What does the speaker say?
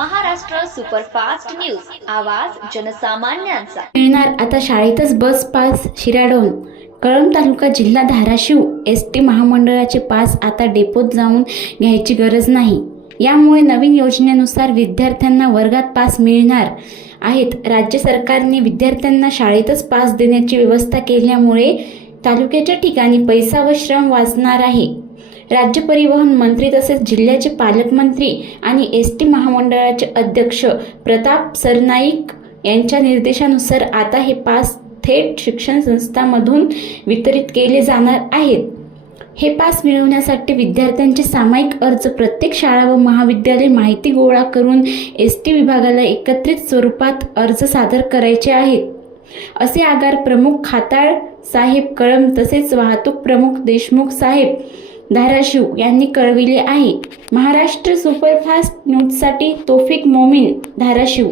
Superfast news. आवाज जनसामान्यांचा. मिळणार आता शाळेतच बस पास शिराडोन कळंब तालुका जिल्हा धाराशिव एस टी महामंडळाचे पास आता डेपोत जाऊन घ्यायची गरज नाही. यामुळे नवीन योजनेनुसार विद्यार्थ्यांना वर्गात पास मिळणार आहेत. राज्य सरकारने विद्यार्थ्यांना शाळेतच पास देण्याची व्यवस्था केल्यामुळे तालुक्याच्या ठिकाणी पैसा व श्रम वाचणार आहे. राज्य परिवहन मंत्री तसेच जिल्ह्याचे पालकमंत्री आणि एस टी महामंडळाचे अध्यक्ष प्रताप सरनाईक यांच्या निर्देशानुसार आता हे पास थेट शिक्षण संस्थांमधून वितरित केले जाणार आहेत. हे पास मिळवण्यासाठी विद्यार्थ्यांचे सामायिक अर्ज प्रत्येक शाळा व महाविद्यालय माहिती गोळा करून एस टी विभागाला एकत्रित स्वरूपात अर्ज सादर करायचे आहेत. असे आगार प्रमुख खाताळ साहेब कळम तसेच वाहतूक प्रमुख देशमुख साहेब धाराशिव यांनी कळविले आहे. महाराष्ट्र सुपरफास्ट न्यूजसाठी तोफिक मोमीन धाराशिव.